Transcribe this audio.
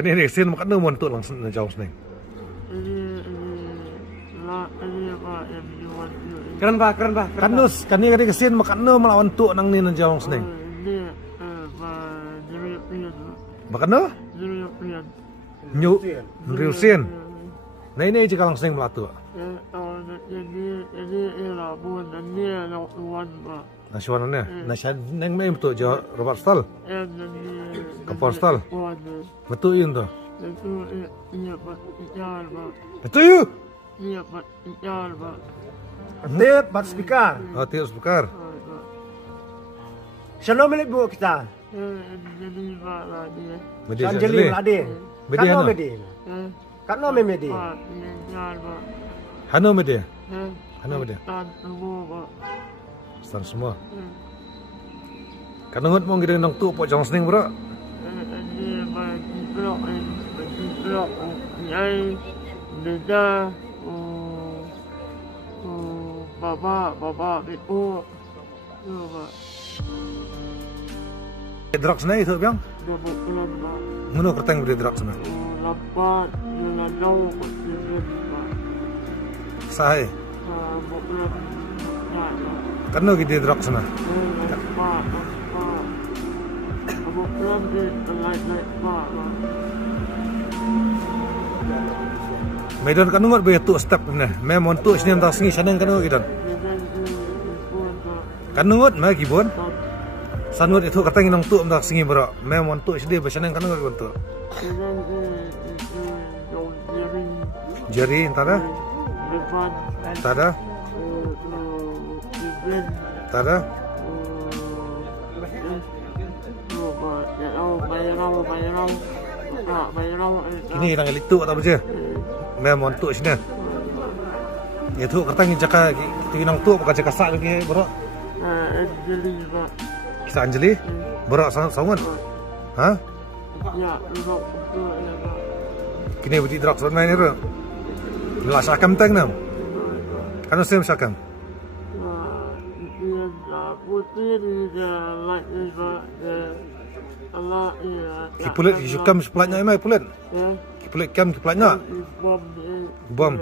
Kan ini sin makan no mon tu langsung jauh seneng. Keren pak. Kan nus kan ini kan sin makan no melawan tu nang ni jauh seneng. Makan no? Nyu real sin. Nah ini jika langsung melatu. Nasionalnya, neng main betul jauh Robert Stall, Kapol Stall, betul ini tuh. Betul yuk. Tip bat speaker. Oh tiap speaker. Shalom ibu kita. Sanjeli Meladi. Kano Medi. Kano Medi. Hano Medi. Hano Medi. Stan semua. Kan ngut mau ngiring nang tu pok jong seneng bro. Bapak ibu. Drak sana itu biang? Mana kerteng beri drak sana? Sahai. Kano gede drak sana? Medan kanu ngot be tu step ne. Memon tu sini entah singi sana kanu gidan. Kanu ngot ma gibon. Sanut itu katang inang tu entah singi bro. Memon tu sini be sana kanu gibon tu. Jari entada? Tada? Tada? Ini yang elitu atau apa je? Memang tu sini. Itu katang jaka tinang tu bukan jaka sak lagi bro. Anjali pak. Kisah Anjali? Bro sangat. Hah? Ya, bro. Kini budi drak sebenarnya ni bro. Lah syakam teng nam. Kan usah syakam. Kipulit syakam sepelanya mai pulit. Kipulit kam kepelanya. Bom.